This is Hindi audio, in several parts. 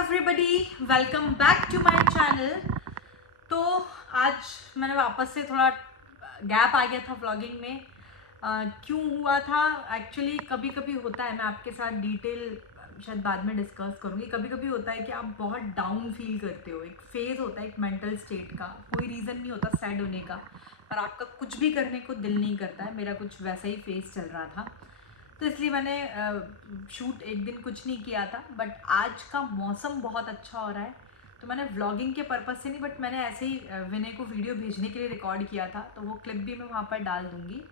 Everybody, welcome back to my channel. तो आज मैंने वापस से थोड़ा गैप आ गया था व्लॉगिंग में। क्यों हुआ था एक्चुअली, कभी कभी होता है, मैं आपके साथ डिटेल शायद बाद में डिस्कस करूँगी। कभी कभी होता है कि आप बहुत डाउन फील करते हो, एक फेज़ होता है एक मेंटल स्टेट का, कोई रीज़न नहीं होता सैड होने का, और आपका कुछ भी करने को दिल नहीं करता है। मेरा कुछ वैसा ही फेज़ चल रहा था, तो इसलिए मैंने शूट एक दिन कुछ नहीं किया था। बट आज का मौसम बहुत अच्छा हो रहा है, तो मैंने व्लॉगिंग के पर्पज़ से नहीं, बट मैंने ऐसे ही विनय को वीडियो भेजने के लिए रिकॉर्ड किया था, तो वो क्लिप भी मैं वहाँ पर डाल दूँगी।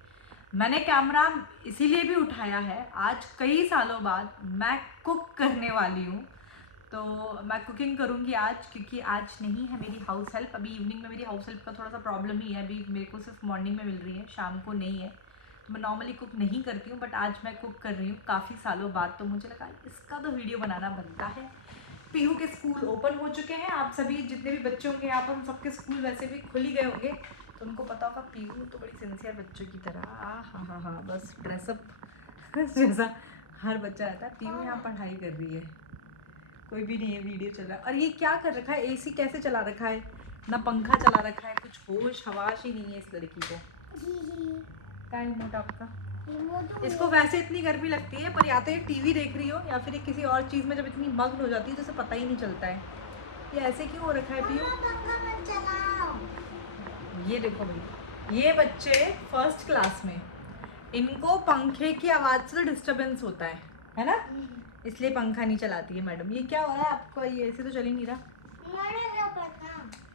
मैंने कैमरा इसीलिए भी उठाया है, आज कई सालों बाद मैं कुक करने वाली हूँ। तो मैं कुकिंग करूँगी आज, क्योंकि आज नहीं है मेरी हाउस हेल्प। अभी इवनिंग में मेरी हाउस हेल्प का थोड़ा सा प्रॉब्लम ही है, अभी मेरे को सिर्फ मॉर्निंग में मिल रही है, शाम को नहीं है। तो मैं नॉर्मली कुक नहीं करती हूँ, बट आज मैं कुक कर रही हूँ काफ़ी सालों बाद, तो मुझे लगा इसका तो वीडियो बनाना बनता है। पीहू के स्कूल ओपन हो चुके हैं, आप सभी जितने भी बच्चे होंगे यहाँ पर, उन सबके स्कूल वैसे भी खुल ही गए होंगे, तो उनको पता होगा। पीहू तो बड़ी सिंसियर बच्चों की तरह, हाँ, बस ड्रेसअप जैसा हर बच्चा रहता है। पीहू यहाँ पढ़ाई कर रही है, कोई भी नहीं है, वीडियो चल रहा है। और ये क्या कर रखा है, एसी कैसे चला रखा है, ना पंखा चला रखा है, कुछ होश हवाश ही नहीं है इस लड़की को। क्या रिमोट आपका? इसको वैसे इतनी गर्मी लगती है, पर या तो ये टीवी देख रही हो या फिर ये किसी और चीज़ में जब इतनी मग्न हो जाती है तो इसे पता ही नहीं चलता है। ये ऐसे क्यों हो रखा है पीयू? ये देखो भाई, ये बच्चे फर्स्ट क्लास में, इनको पंखे की आवाज़ से डिस्टर्बेंस होता है ना, इसलिए पंखा नहीं चलाती है मैडम। ये क्या हो रहा है आपको? ये ऐसे तो चल ही नहीं रहा।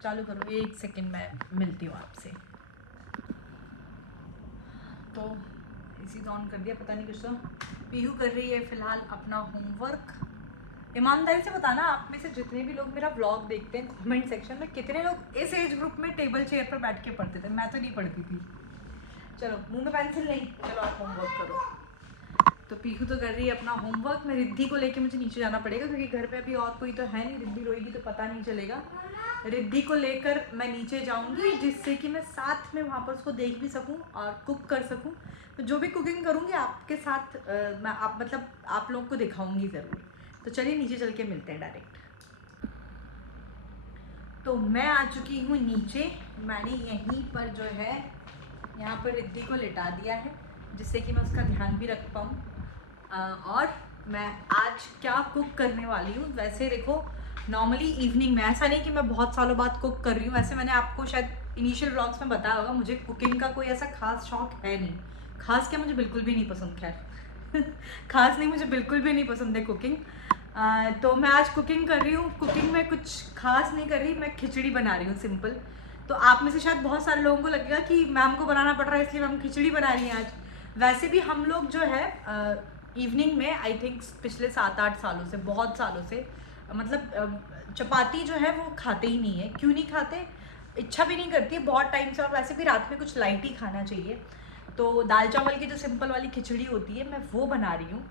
चालू करो, एक सेकंड में मिलती हूँ आपसे। तो इसी तो ऑन कर दिया, पता नहीं कुछ। तो पीहू कर रही है फिलहाल अपना होमवर्क। ईमानदारी से बताना, आप में से जितने भी लोग मेरा व्लॉग देखते हैं, कमेंट सेक्शन में कितने लोग इस एज ग्रुप में टेबल चेयर पर बैठ के पढ़ते थे? मैं तो नहीं पढ़ती थी। चलो, मुंह में पेंसिल नहीं, चलो आप होमवर्क करो। तो पीहू तो कर रही है अपना होमवर्क। मैं रिद्धि को लेके मुझे नीचे जाना पड़ेगा, क्योंकि घर पे अभी और कोई तो है नहीं। रिद्धि रोएगी तो पता नहीं चलेगा। रिद्धि को लेकर मैं नीचे जाऊंगी, जिससे कि मैं साथ में वहाँ पर उसको देख भी सकूं और कुक कर सकूं। तो जो भी कुकिंग करूंगी आपके साथ मैं आप लोगों को दिखाऊंगी ज़रूर। तो चलिए नीचे चल के मिलते हैं डायरेक्ट। तो मैं आ चुकी हूँ नीचे। मैंने यहीं पर जो है, यहाँ पर रिद्धि को लिटा दिया है, जिससे कि मैं उसका ध्यान भी रख पाऊँ। और मैं आज क्या कुक करने वाली हूँ, वैसे देखो नॉर्मली इवनिंग में, ऐसा नहीं कि मैं बहुत सालों बाद कुक कर रही हूँ। वैसे मैंने आपको शायद इनिशियल व्लॉग्स में बताया होगा, मुझे कुकिंग का कोई ऐसा खास शौक है नहीं। खास क्या, मुझे बिल्कुल भी नहीं पसंद, खैर खास नहीं, मुझे बिल्कुल भी नहीं पसंद है कुकिंग। तो मैं आज कुकिंग कर रही हूँ। कुकिंग में कुछ खास नहीं कर रही, मैं खिचड़ी बना रही हूँ, सिंपल। तो आप में से शायद बहुत सारे लोगों को लगेगा कि मैम को बनाना पड़ रहा है, इसलिए मैम खिचड़ी बना रही हैं आज। वैसे भी हम लोग जो है इवनिंग में, आई थिंक पिछले 7-8 सालों से, बहुत सालों से, चपाती जो है वो खाते ही नहीं है। क्यों नहीं खाते, इच्छा भी नहीं करती है बहुत टाइम से, और वैसे भी रात में कुछ लाइट ही खाना चाहिए। तो दाल चावल की जो सिंपल वाली खिचड़ी होती है, मैं वो बना रही हूँ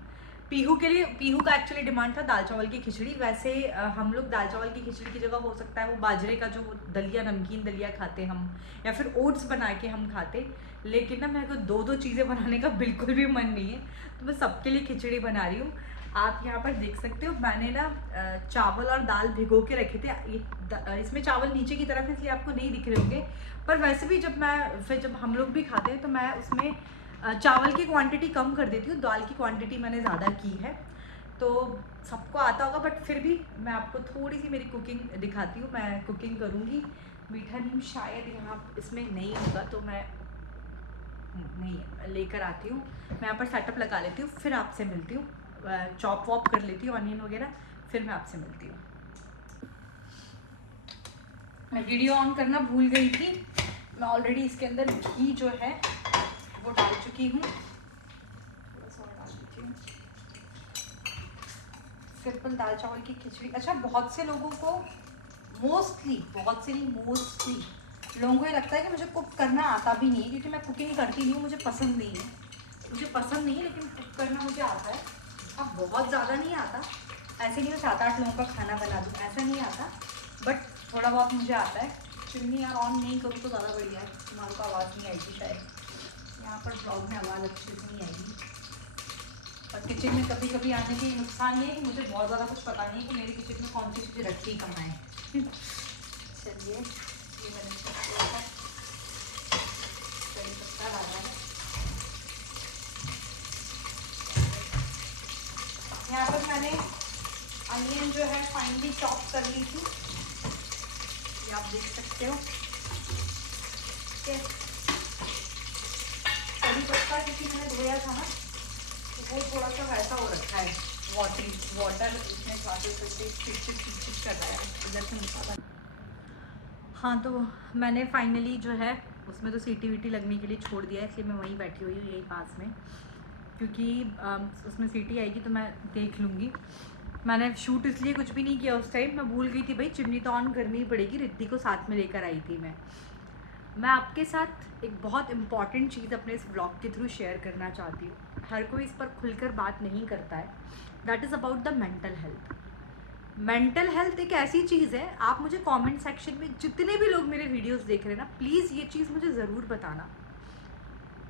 पीहू के लिए। पीहू का एक्चुअली डिमांड था दाल चावल की खिचड़ी। वैसे हम लोग दाल चावल की खिचड़ी की जगह, हो सकता है वो बाजरे का जो दलिया, नमकीन दलिया खाते हम, या फिर ओट्स बना के हम खाते। लेकिन ना, मेरे को दो चीज़ें बनाने का बिल्कुल भी मन नहीं है, तो मैं सबके लिए खिचड़ी बना रही हूँ। आप यहाँ पर देख सकते हो, मैंने ना चावल और दाल भिगो के रखे थे। इसमें चावल नीचे की तरफ है, इसलिए आपको नहीं दिख रहे होंगे, पर वैसे भी जब हम लोग भी खाते हैं तो मैं उसमें चावल की क्वांटिटी कम कर देती हूँ, दाल की क्वांटिटी मैंने ज़्यादा की है। तो सबको आता होगा, बट फिर भी मैं आपको थोड़ी सी मेरी कुकिंग दिखाती हूँ। मैं कुकिंग करूँगी। मीठा नीम शायद यहाँ इसमें नहीं होगा, तो मैं नहीं लेकर आती हूँ। मैं यहाँ पर सेटअप लगा लेती हूँ, फिर आपसे मिलती हूँ। चॉप वॉप कर लेती हूँ ऑनियन वगैरह, फिर मैं आपसे मिलती हूँ। मैं वीडियो ऑन करना भूल गई थी। मैं ऑलरेडी इसके अंदर घी जो है वो डाल चुकी हूँ, थोड़ा सा और डाल देती हूँ। सिंपल दाल चावल की खिचड़ी। अच्छा, बहुत से लोगों को, बहुत से नहीं, मोस्टली लोगों को ये लगता है कि मुझे कुक करना आता भी नहीं है, क्योंकि मैं कुकिंग करती नहीं हूँ, मुझे पसंद नहीं है। लेकिन कुक करना मुझे आता है। अब बहुत ज़्यादा नहीं आता, ऐसे नहीं मैं 7-8 लोगों का खाना बना दूँ, ऐसा नहीं आता, बट थोड़ा बहुत मुझे आता है। चिमनी यार ऑन नहीं करूँ तो ज़्यादा बढ़िया है, तुम्हारे को आवाज़ नहीं आएगी शायद। यहाँ पर ब्लॉग में आवाज़ अच्छे से नहीं आएगी। और किचन में कभी कभी आने के नुकसान ये है कि मुझे बहुत ज़्यादा कुछ पता नहीं है कि मेरी किचन में कौन सी चीज़ें रखी कहाँ है। चलिए ये मैंने कड़ी पत्ता डाला है। यहाँ पर मैंने अनियन जो है फाइनली चॉप कर ली थी, ये आप देख सकते हो। कड़ी पत्ता क्योंकि मैंने धोया था ना, तो वो थोड़ा सा वैसा हो रखा है, वाटर इसमें चिट कर रहा है इधर से मसाला। हाँ, तो मैंने फाइनली जो है उसमें तो सीटी वीटी लगने के लिए छोड़ दिया है, इसलिए मैं वहीं बैठी हुई हूँ यही पास में, क्योंकि उसमें सीटी आएगी तो मैं देख लूँगी। मैंने शूट इसलिए कुछ भी नहीं किया उस टाइम, मैं भूल गई थी भाई चिमनी तो ऑन करनी ही पड़ेगी, रिद्धि को साथ में लेकर आई थी मैं आपके साथ एक बहुत इम्पॉर्टेंट चीज़ अपने इस व्लॉग के थ्रू शेयर करना चाहती हूँ। हर कोई इस पर खुलकर बात नहीं करता है। That is about the mental health. Mental health एक ऐसी चीज़ है, आप मुझे कमेंट सेक्शन में जितने भी लोग मेरे वीडियोस देख रहे हैं ना, प्लीज़ ये चीज़ मुझे ज़रूर बताना।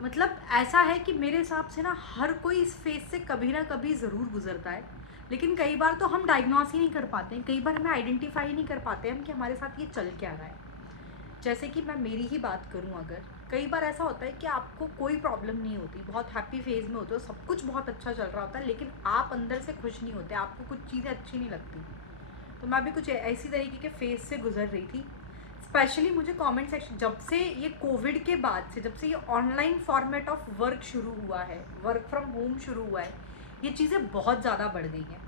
मतलब ऐसा है कि मेरे हिसाब से ना हर कोई इस फेज से कभी ना कभी ज़रूर गुजरता है, लेकिन कई बार तो हम डायग्नोस ही नहीं कर पाते हैं, कई बार हमें आइडेंटिफाई नहीं कर पाते हम कि हमारे साथ ये चल क्या रहा है। जैसे कि मैं मेरी ही बात करूं, अगर कई बार ऐसा होता है कि आपको कोई प्रॉब्लम नहीं होती, बहुत हैप्पी फेज़ में होते हो, सब कुछ बहुत अच्छा चल रहा होता है, लेकिन आप अंदर से खुश नहीं होते, आपको कुछ चीज़ें अच्छी नहीं लगती। तो मैं भी कुछ ऐसी तरीके के फेज़ से गुजर रही थी। स्पेशली मुझे कमेंट सेक्शन, जब से ये कोविड के बाद से, जब से ये ऑनलाइन फॉर्मेट ऑफ वर्क शुरू हुआ है, वर्क फ्रॉम होम शुरू हुआ है, ये चीज़ें बहुत ज़्यादा बढ़ गई हैं।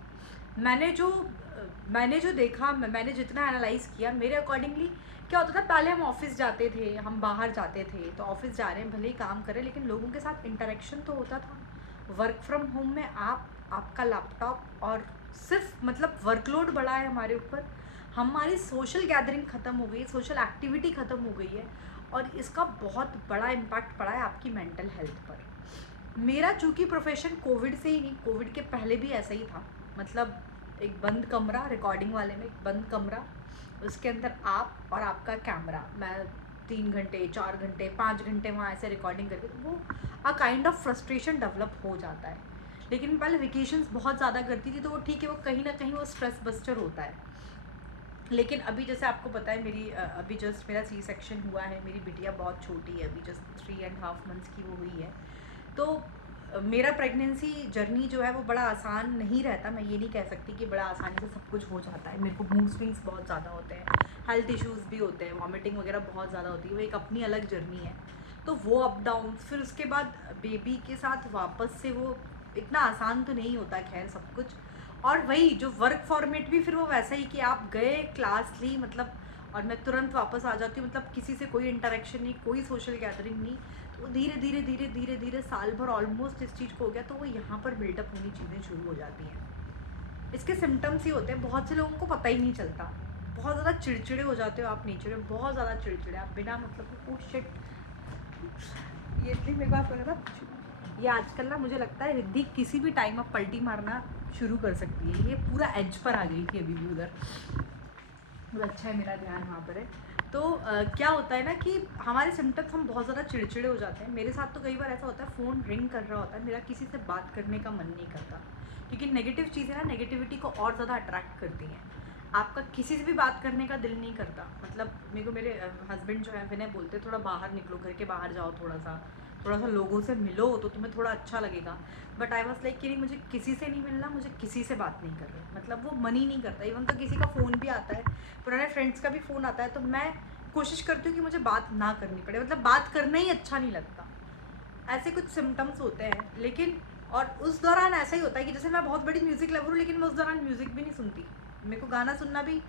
मैंने जो देखा, मैंने जितना एनालाइज़ किया, मेरे अकॉर्डिंगली क्या होता था, पहले हम ऑफिस जाते थे, हम बाहर जाते थे, तो ऑफिस जा रहे हैं भले ही काम करें, लेकिन लोगों के साथ इंटरेक्शन तो होता था। वर्क फ्रॉम होम में आपका लैपटॉप और सिर्फ मतलब वर्कलोड बढ़ा है हमारे ऊपर, हमारी सोशल गैदरिंग ख़त्म हो गई, सोशल एक्टिविटी ख़त्म हो गई है, और इसका बहुत बड़ा इम्पैक्ट पड़ा है आपकी मेंटल हेल्थ पर। मेरा चूँकि प्रोफेशन कोविड से ही नहीं, कोविड के पहले भी ऐसा ही था। मतलब एक बंद कमरा, रिकॉर्डिंग वाले में एक बंद कमरा, उसके अंदर आप और आपका कैमरा, मैं 3 घंटे 4 घंटे 5 घंटे वहाँ ऐसे रिकॉर्डिंग करके, तो वो a kind of frustration develop हो जाता है। लेकिन पहले वेकेशंस बहुत ज़्यादा करती थी, तो वो ठीक है, वो कहीं ना कहीं वो स्ट्रेस बस्टर होता है। लेकिन अभी जैसे आपको पता है, मेरी अभी जस्ट मेरा सी सेक्शन हुआ है, मेरी बिटिया बहुत छोटी है, अभी जस्ट 3.5 मंथ्स की वो हुई है, तो मेरा प्रेगनेंसी जर्नी जो है वो बड़ा आसान नहीं रहता। मैं ये नहीं कह सकती कि बड़ा आसानी से सब कुछ हो जाता है, मेरे को मूड स्विंग्स बहुत ज़्यादा होते हैं, हेल्थ इश्यूज़ भी होते हैं, वॉमिटिंग वगैरह बहुत ज़्यादा होती है, वो एक अपनी अलग जर्नी है। तो वो अप डाउन, फिर उसके बाद बेबी के साथ वापस से वो इतना आसान तो नहीं होता, खैर सब कुछ। और वही जो वर्क फॉर्मेट भी फिर वो वैसा ही कि आप गए, क्लास ली, मतलब और मैं तुरंत वापस आ जाती हूँ, मतलब किसी से कोई इंटरेक्शन नहीं, कोई सोशल गैदरिंग नहीं। तो धीरे धीरे धीरे धीरे धीरे साल भर ऑलमोस्ट इस चीज़ को हो गया, तो वो यहाँ पर बिल्डअप होनी चीज़ें शुरू हो जाती हैं। इसके सिम्टम्स ही होते हैं, बहुत से लोगों को पता ही नहीं चलता। बहुत ज़्यादा चिड़चिड़े हो जाते हो आप नेचर में, बहुत ज़्यादा चिड़चिड़े, आप बिना मतलब ओह शिट, ये इसलिए मेरे पास लगा था। ये आजकल ना मुझे लगता है रिद्धि किसी भी टाइम अब पलटी मारना शुरू कर सकती है, ये पूरा एज पर आ गई थी अभी भी उधर। बहुत अच्छा है, मेरा ध्यान वहाँ पर है। तो क्या होता है ना कि हमारे सिम्टम्स, हम बहुत ज़्यादा चिड़चिड़े हो जाते हैं। मेरे साथ तो कई बार ऐसा होता है, फ़ोन रिंग कर रहा होता है, मेरा किसी से बात करने का मन नहीं करता, क्योंकि नेगेटिव चीज़ें ना नेगेटिविटी को और ज़्यादा अट्रैक्ट करती हैं। आपका किसी से भी बात करने का दिल नहीं करता। मतलब मेरे को मेरे हस्बैंड जो है विनय बोलते, थोड़ा बाहर निकलो, घर के बाहर जाओ, थोड़ा सा लोगों से मिलो तो तुम्हें थोड़ा अच्छा लगेगा। बट आई वॉज लाइक कि नहीं, मुझे किसी से नहीं मिलना, मुझे किसी से बात नहीं कर रही, मतलब वो मन ही नहीं करता। इवन तो किसी का फ़ोन भी आता है, पुराने फ्रेंड्स का भी फ़ोन आता है, तो मैं कोशिश करती हूँ कि मुझे बात ना करनी पड़े, मतलब बात करना ही अच्छा नहीं लगता। ऐसे कुछ सिम्टम्स होते हैं। लेकिन और उस दौरान ऐसा ही होता है कि जैसे मैं बहुत बड़ी म्यूज़िक लवर हूँ, लेकिन मैं उस दौरान म्यूज़िक भी नहीं सुनती। मेरे को गाना सुनना भी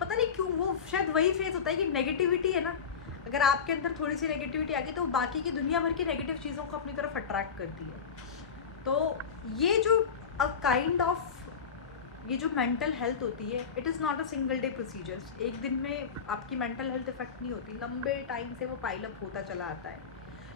पता नहीं क्यों, वो शायद वही फेस होता है कि नेगेटिविटी है ना, अगर आपके अंदर थोड़ी सी नेगेटिविटी आ गई तो बाकी की दुनिया भर की नेगेटिव चीज़ों को अपनी तरफ अट्रैक्ट करती है। तो ये जो अ काइंड ऑफ, ये जो मेंटल हेल्थ होती है, it is not a single day procedures. एक दिन में आपकी मेंटल हेल्थ इफेक्ट नहीं होती, लंबे टाइम से वो पाइल अप होता चला आता है।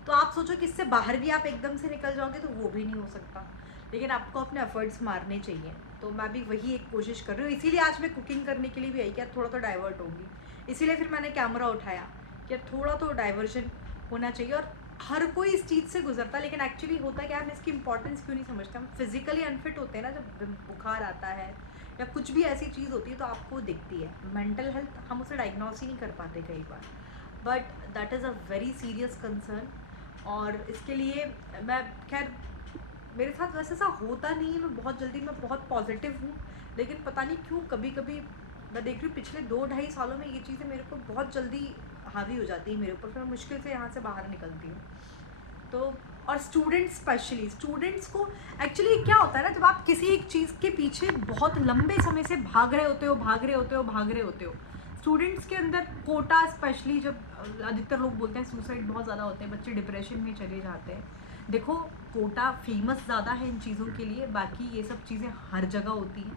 तो आप सोचो कि इससे बाहर भी आप एकदम से निकल जाओगे, तो वो भी नहीं हो सकता, लेकिन आपको अपने एफर्ट्स मारने चाहिए। तो मैं भी वही एक कोशिश कर रही हूँ, इसीलिए आज मैं कुकिंग करने के लिए भी आई कि यार थोड़ा तो डाइवर्ट होगी, इसीलिए फिर मैंने कैमरा उठाया कि यार थोड़ा तो डाइवर्जन होना चाहिए। और हर कोई इस चीज़ से गुजरता है, लेकिन एक्चुअली होता क्या है, हम इसकी इंपॉर्टेंस क्यों नहीं समझते। हम फिजिकली अनफिट होते हैं ना, जब बुखार आता है या कुछ भी ऐसी चीज़ होती है तो आपको दिखती है। मेंटल हेल्थ हम उसे डायग्नोस ही नहीं कर पाते कई बार, but that is a very serious concern. और इसके लिए मैं, खैर मेरे साथ वैसे ऐसा होता नहीं है, मैं बहुत जल्दी, मैं बहुत पॉजिटिव हूँ, लेकिन पता नहीं क्यों कभी कभी मैं देख रही हूँ पिछले 2-2.5 सालों में ये चीज़ें मेरे को बहुत जल्दी हावी हो जाती है मेरे ऊपर, फिर मैं मुश्किल से यहाँ से बाहर निकलती हूँ। तो और स्टूडेंट्स, स्पेशली स्टूडेंट्स को एक्चुअली क्या होता है ना, जब आप किसी एक चीज़ के पीछे बहुत लंबे समय से भाग रहे होते हो, स्टूडेंट्स के अंदर कोटा, स्पेशली जब अधिकतर लोग बोलते हैं सुसाइड बहुत ज़्यादा होते हैं, बच्चे डिप्रेशन में चले जाते हैं। देखो, कोटा फेमस ज़्यादा है इन चीज़ों के लिए, बाकी ये सब चीज़ें हर जगह होती हैं,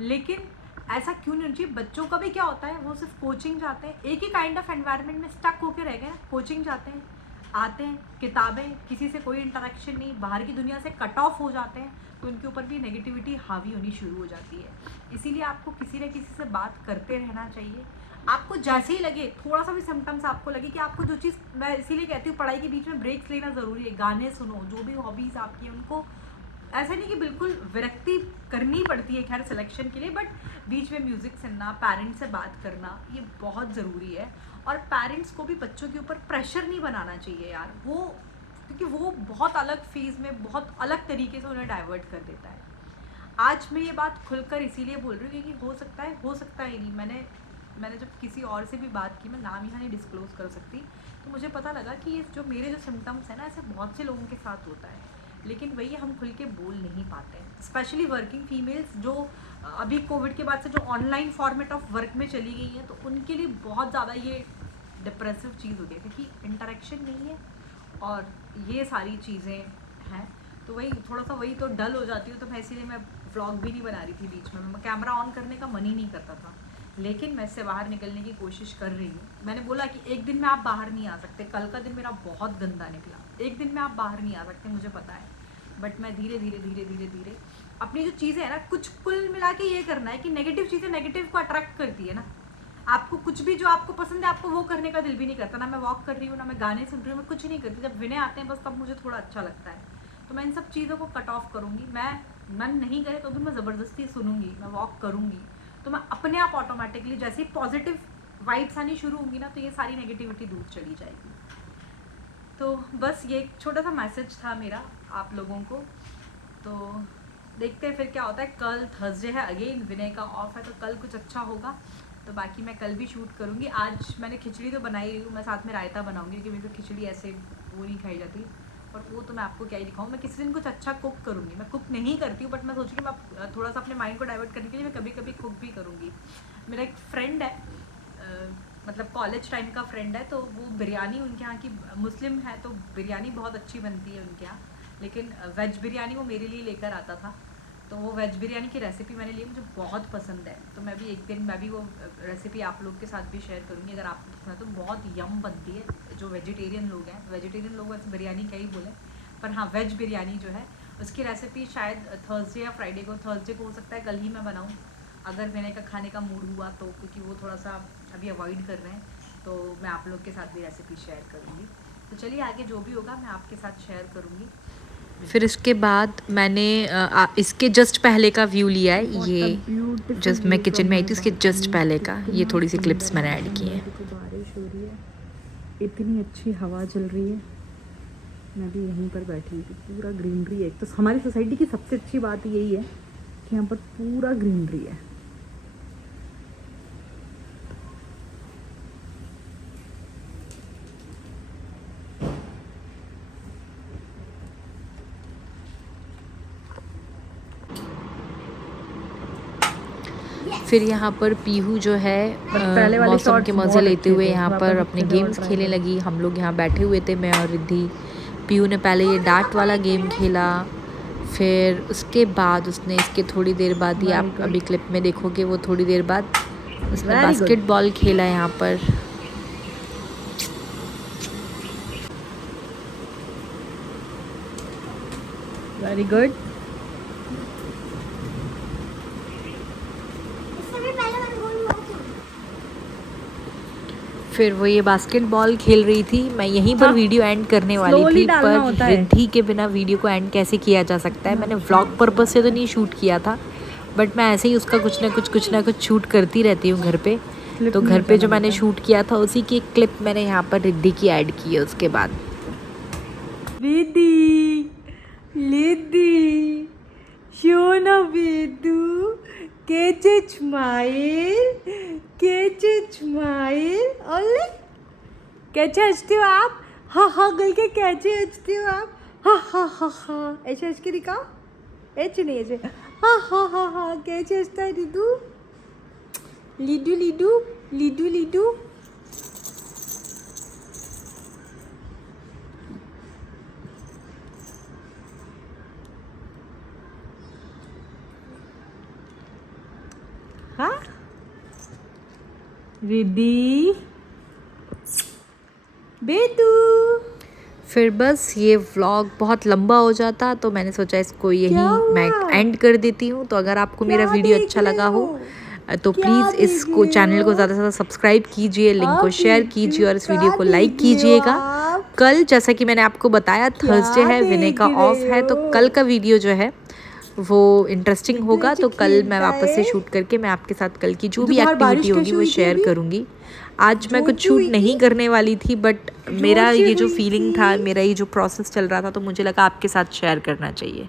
लेकिन ऐसा क्यों नहीं होना चाहिए। बच्चों का भी क्या होता है, वो सिर्फ कोचिंग जाते हैं, एक ही काइंड ऑफ एनवायरनमेंट में स्टक होकर रह गए, कोचिंग जाते हैं, आते हैं, किताबें, किसी से कोई इंटरेक्शन नहीं, बाहर की दुनिया से कट ऑफ हो जाते हैं, तो उनके ऊपर भी नेगेटिविटी हावी होनी शुरू हो जाती है। इसीलिए आपको किसी न किसी से बात करते रहना चाहिए। आपको जैसे ही लगे, थोड़ा सा भी सिम्टम्स आपको लगे कि आपको जो चीज़, मैं इसीलिए कहती हूँ पढ़ाई के बीच में ब्रेक्स लेना ज़रूरी है, गाने सुनो, जो भी हॉबीज़ आपकी हैं उनको, ऐसा नहीं कि बिल्कुल विरक्ति करनी पड़ती है खैर सिलेक्शन के लिए, बट बीच में म्यूज़िक सुनना, पेरेंट्स से बात करना, ये बहुत ज़रूरी है। और पेरेंट्स को भी बच्चों के ऊपर प्रेशर नहीं बनाना चाहिए यार, वो, क्योंकि वो बहुत अलग फेज़ में बहुत अलग तरीके से उन्हें डाइवर्ट कर देता है। आज मैं ये बात खुलकर इसीलिए बोल रही हूँ क्योंकि हो सकता है नहीं, मैंने जब किसी और से भी बात की, मैं नाम यहाँ नहीं डिस्क्लोज़ कर सकती, तो मुझे पता लगा कि ये जो मेरे जो सिम्टम्स हैं ना, ऐसे बहुत से लोगों के साथ होता है, लेकिन वही हम खुल के बोल नहीं पाते हैं। स्पेशली वर्किंग फीमेल्स जो अभी कोविड के बाद से जो ऑनलाइन फॉर्मेट ऑफ वर्क में चली गई हैं, तो उनके लिए बहुत ज़्यादा ये डिप्रेसिव चीज़ होती है, क्योंकि इंटरेक्शन नहीं है और ये सारी चीज़ें हैं। तो वही थोड़ा सा वही तो डल हो जाती हूँ, तो मैं इसीलिए मैं व्लॉग भी नहीं बना रही थी बीच में, मैं कैमरा ऑन करने का मन ही नहीं करता था, लेकिन मैं इससे बाहर निकलने की कोशिश कर रही हूँ। मैंने बोला कि एक दिन में आप बाहर नहीं आ सकते, कल का दिन मेरा बहुत गंदा निकला, एक दिन में आप बाहर नहीं आ सकते, मुझे पता है, बट मैं धीरे धीरे अपनी जो चीज़ें हैं ना, कुछ कुल मिला के ये करना है कि नेगेटिव चीज़ें नेगेटिव को अट्रैक्ट करती है ना। आपको कुछ भी जो आपको पसंद है, आपको वो करने का दिल भी नहीं करता, ना मैं वॉक कर रही हूँ, ना मैं गाने सुन रही हूँ, मैं कुछ नहीं करती, जब विनय आते हैं बस तब मुझे थोड़ा अच्छा लगता है, तो मैं इन सब चीज़ों को कट ऑफ करूँगी। मैं मन नहीं करे तो भी मैं ज़बरदस्ती सुनूंगी, मैं वॉक करूँगी, तो मैं अपने आप ऑटोमेटिकली जैसे ही पॉजिटिव वाइब्स आनी शुरू होंगी ना, तो ये सारी नेगेटिविटी दूर चली जाएगी। तो बस ये एक छोटा सा मैसेज था मेरा आप लोगों को। तो देखते हैं फिर क्या होता है। कल थर्सडे है, अगेन विनय का ऑफ है, तो कल कुछ अच्छा होगा, तो बाकी मैं कल भी शूट करूँगी। आज मैंने खिचड़ी तो बनाई रही हूँ, मैं साथ में रायता बनाऊँगी, क्योंकि मेरी तो खिचड़ी ऐसे वो नहीं खाई जाती, और वो तो मैं आपको क्या ही दिखाऊँ। मैं किसी दिन कुछ अच्छा कुक करूँगी, मैं कुक नहीं करती हूँ, बट मैं सोची कि मैं थोड़ा सा अपने माइंड को डाइवर्ट करने के लिए मैं कभी कभी कुक भी करूँगी। मेरा एक फ्रेंड है, मतलब कॉलेज टाइम का फ्रेंड है, तो वो बिरयानी उनके यहाँ की, मुस्लिम है तो बिरयानी बहुत अच्छी बनती है उनके यहाँ, लेकिन वेज बिरयानी वो मेरे लिए लेकर आता था, तो वो वेज बिरयानी की रेसिपी मैंने ली, मुझे बहुत पसंद है, तो मैं भी एक दिन मैं भी वो रेसिपी आप लोग के साथ भी शेयर करूँगी, अगर आपको पसंद है तो। बहुत यम बनती है। जो वेजिटेरियन लोग हैं, वेजिटेरियन लोग वैसे बिरयानी क्या ही बोले, पर हाँ वेज बिरयानी जो है उसकी रेसिपी शायद थर्सडे या फ्राइडे को, थर्सडे को हो सकता है कल ही मैं बनाऊँ, अगर मैंने का खाने का मूड हुआ तो, क्योंकि वो थोड़ा सा अभी अवॉइड कर रहे हैं, तो मैं आप लोग के साथ भी रेसिपी शेयर करूँगी। तो चलिए आगे जो भी होगा मैं आपके साथ शेयर करूँगी। फिर इसके बाद मैंने इसके जस्ट पहले का व्यू लिया है, ये जस्ट मैं किचन में आई थी उसके जस्ट पहले का, ये थोड़ी सी क्लिप्स मैंने ऐड की हैं। बारिश हो रही है, इतनी अच्छी हवा चल रही है, मैं भी यहीं पर बैठी हूँ, पूरा ग्रीनरी है। तो हमारी सोसाइटी की सबसे अच्छी बात यही है कि यहाँ पर पूरा ग्रीनरी है। फिर यहाँ पर पीहू जो है मौसम के मज़े लेते हुए यहाँ पर अपने गेम्स खेलने लगी। हम लोग यहाँ बैठे हुए थे, मैं और रिद्धि। पीहू ने पहले ये डार्ट वाला गेम खेला, फिर उसके बाद उसने इसके थोड़ी देर बाद ही, आप अभी क्लिप में देखोगे, वो थोड़ी देर बाद उसने बास्केटबॉल खेला यहाँ पर। Very good. फिर वो ये बास्केटबॉल खेल रही थी। मैं यहीं पर वीडियो एंड करने वाली थी, पर रिद्धि के बिना वीडियो को एंड कैसे किया जा सकता है। मैंने व्लॉग पर्पस से तो नहीं शूट किया था, बट मैं ऐसे ही उसका कुछ ना कुछ शूट करती रहती हूँ घर पे। तो घर पे जो मैंने शूट किया था उसी की एक क्लिप मैंने यहाँ पर रिद्धि की ऐड की है। उसके बाद रिद्धि, लिद्धि, शोना बेदू, कैचे स्माइल, ओले कैसे हंसते हो आप? हाँ हाँ गल के कैसे हंसते हो आप? हाँ हाँ हाँ हाँ, ऐसे हंस के दिखाओ, ऐसे नहीं ऐसे, हाँ हाँ हाँ हाँ, कैसे हंसता है रिद्धू? लिडू लिडू लिडू लिडू। हाँ रिद्धि, बेदू। फिर बस ये व्लॉग बहुत लंबा हो जाता, तो मैंने सोचा इसको यहीं मैं एंड कर देती हूँ। तो अगर आपको मेरा वीडियो अच्छा लगा हो तो प्लीज़ इसको चैनल को ज़्यादा से ज़्यादा सब्सक्राइब कीजिए, लिंक को शेयर कीजिए और इस वीडियो को लाइक कीजिएगा। कल जैसा कि मैंने आपको बताया थर्सडे है, विनय का ऑफ है, तो कल का वीडियो जो है वो इंटरेस्टिंग होगा। तो कल मैं वापस से शूट करके मैं आपके साथ कल की जो भी एक्टिविटी होगी वो शेयर करूँगी। आज मैं कुछ शूट नहीं करने वाली थी, बट मेरा ये जो फीलिंग था, मेरा ये जो प्रोसेस चल रहा था, तो मुझे लगा आपके साथ शेयर करना चाहिए।